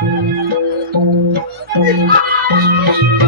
Thank you.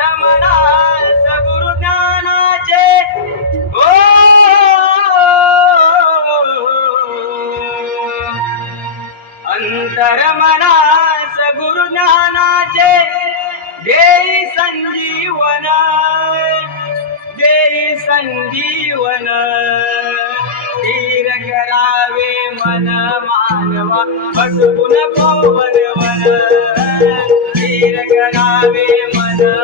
रमणार सगुरु ज्ञानाचे. हो अंतर मनार सगुरु ज्ञानाचे. देई संजीवन. देई संजीवन. धीर मन मानवा. पटकून पवन वन. धीर करावे मन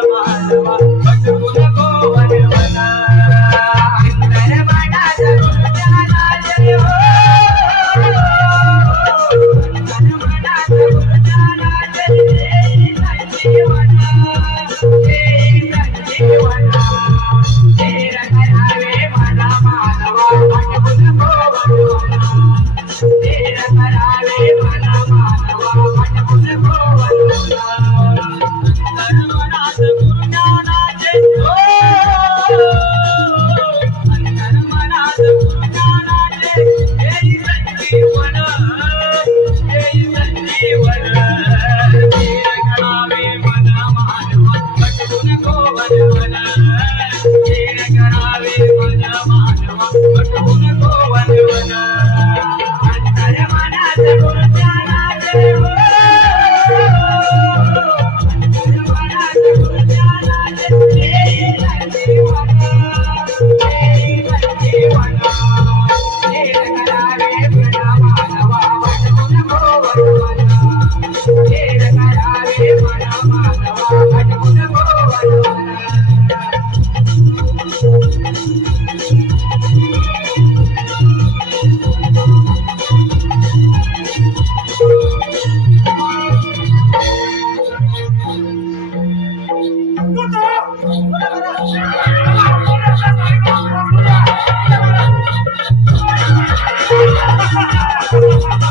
Thank you.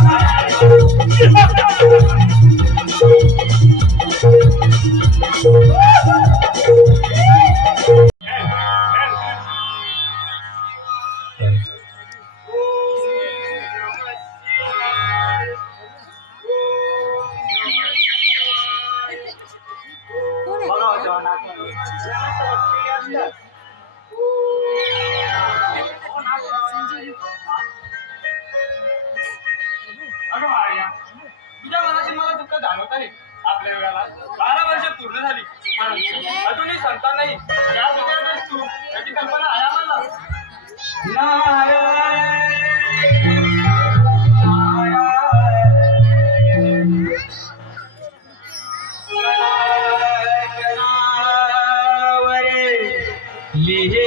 लिए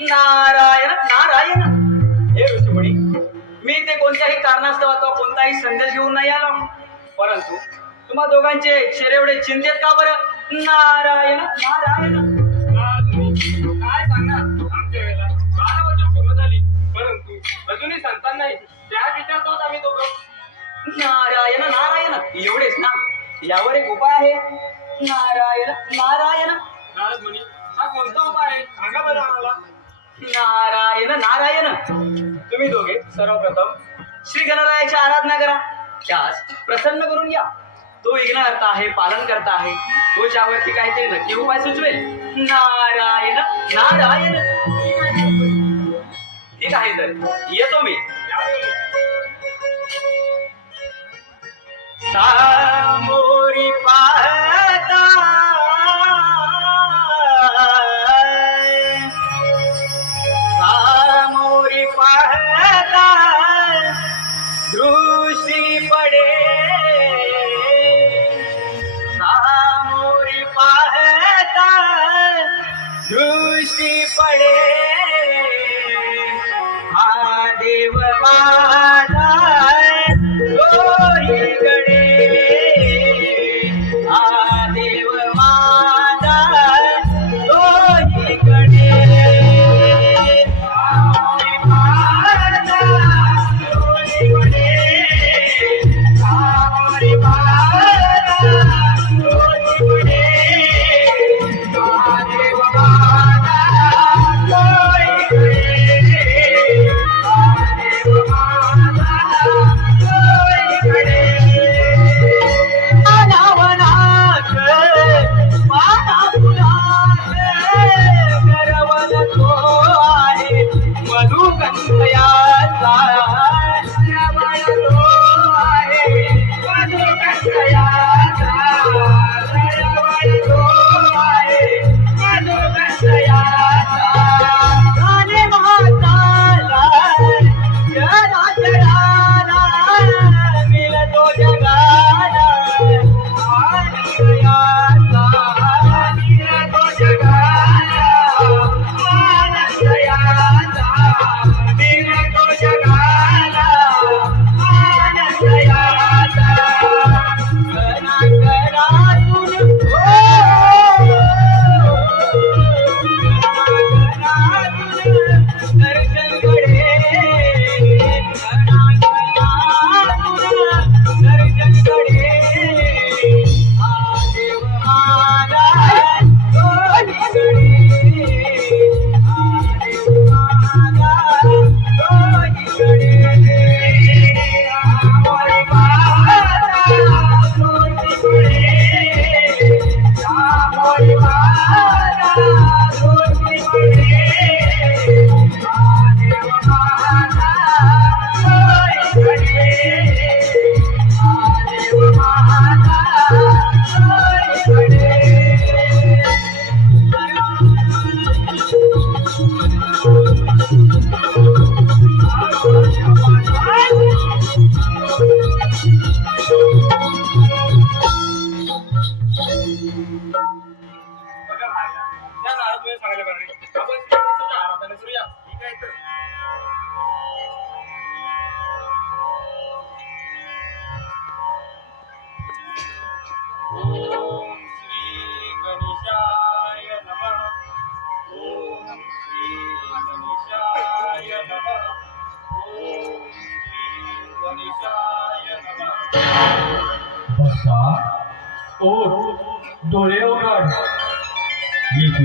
नारायण नारायण. हे ऋषीमुनी मी ते कोणत्याही कारणास्तव अथवा कोणताही संदेश घेऊन नाही आलो. परंतु तुम्हा दोघांचे चेहरे एवढे चिंतेत का बरं? नारायण नारायण. काय सांगणार आमच्या वेळेला बारा वर्ष पूर्ण झाली. परंतु अजूनही संतान नाही. त्या विचारतोच आम्ही दोघं. नारायण नारायण. एवढेच ना यावर एक उपाय आहे. नारायण नारायण. नारद मुनी हा कोणता उपाय आहे? सांगा बरं आम्हाला. नारायण नारायण. तुम्ही दोघे सर्वप्रथम श्री गणरायाची आराधना करा. त्यास प्रसन्न करून घ्या. तो विघ्नहर्ता आहे पालन करता आहे. तो ज्यावरती काहीतरी नक्की उपाय सुचवेल. नारायण नारायण. ठीक आहे तर येतो मी.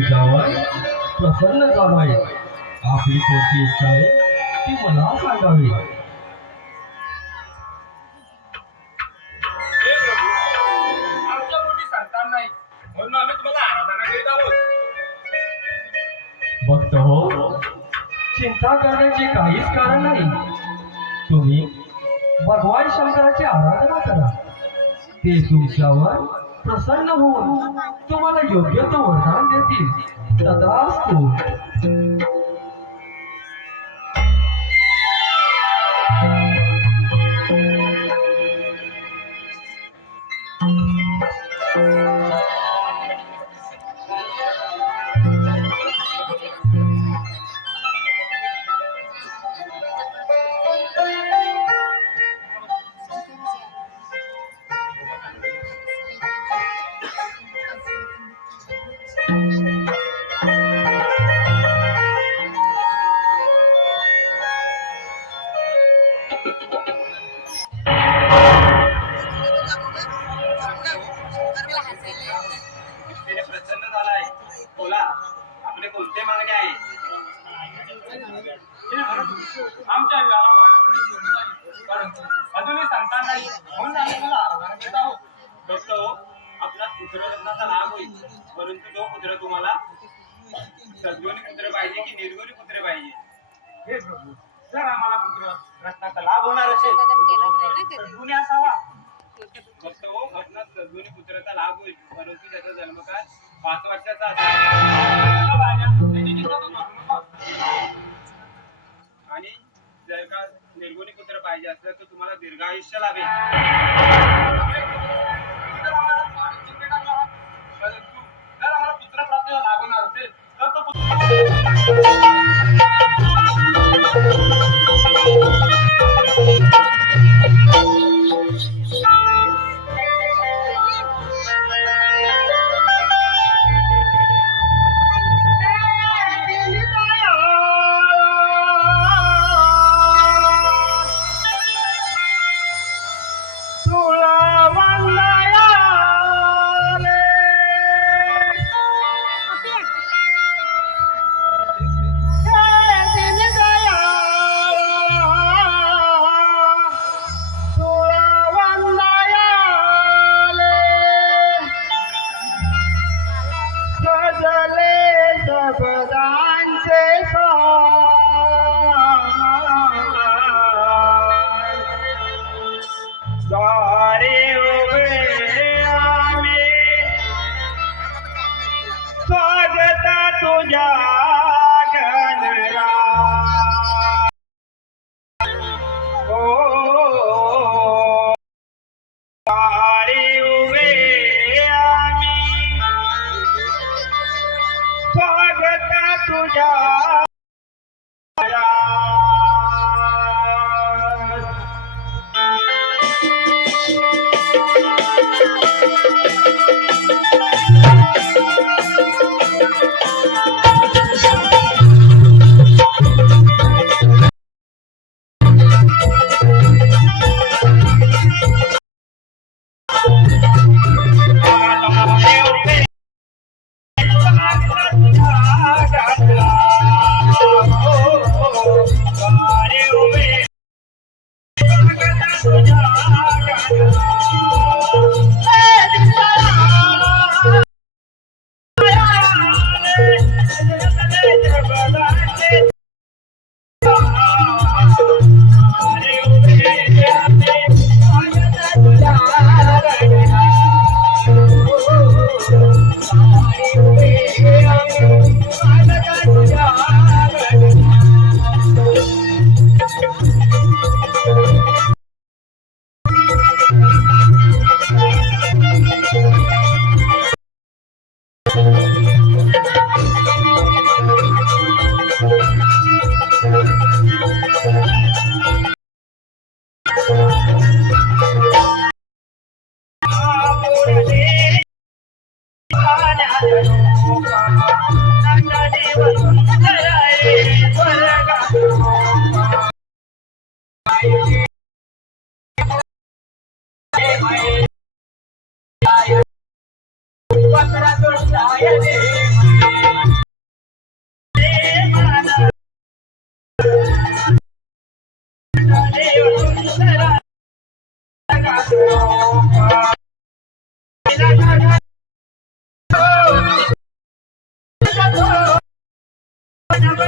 जावाय प्रसन्न जावाय आपली कोणती इच्छा आहे ती मला सांगावी. भक्त हो चिंता करण्याचे काहीच कारण नाही. तुम्ही भगवान शंकराची आराधना करा. ते तुमच्यावर प्रसन्न होऊन તમારા યોગ્યતા વરદાન દેતી તદાસ્તુ Oh,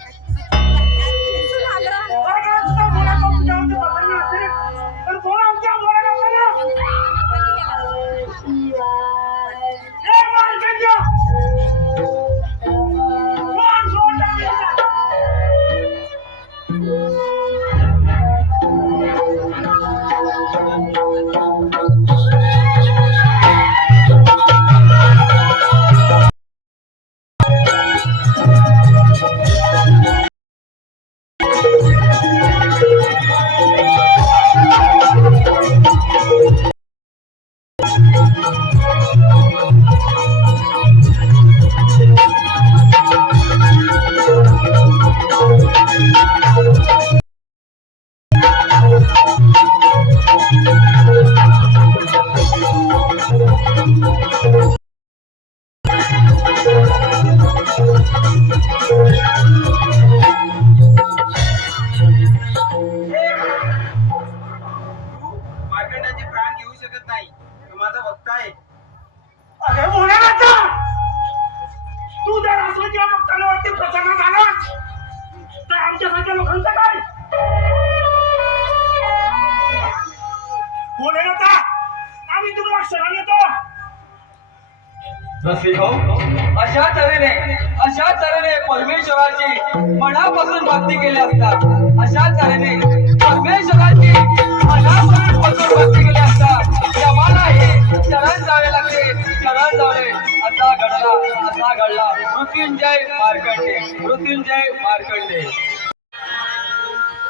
प्रश्न घडला मृत्युंजय मार्कंडे मृत्युंजय मार्कंडे.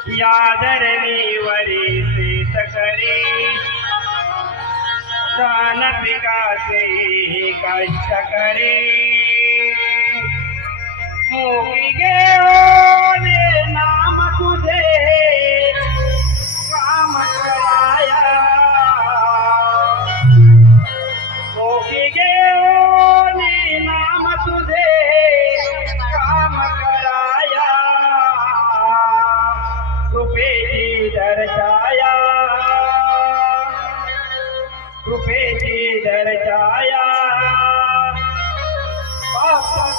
या धरणीवरी सीत करी. दान पिकासे कष्ट करे. मोगी नाम तुझे. काम कराया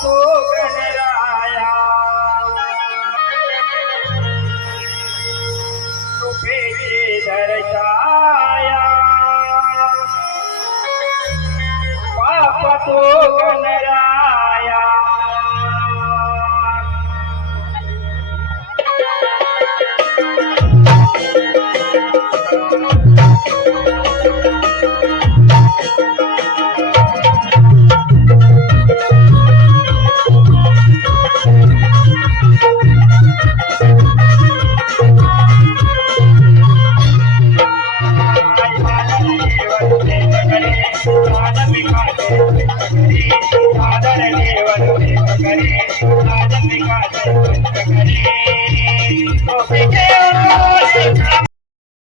ಸೋಗನ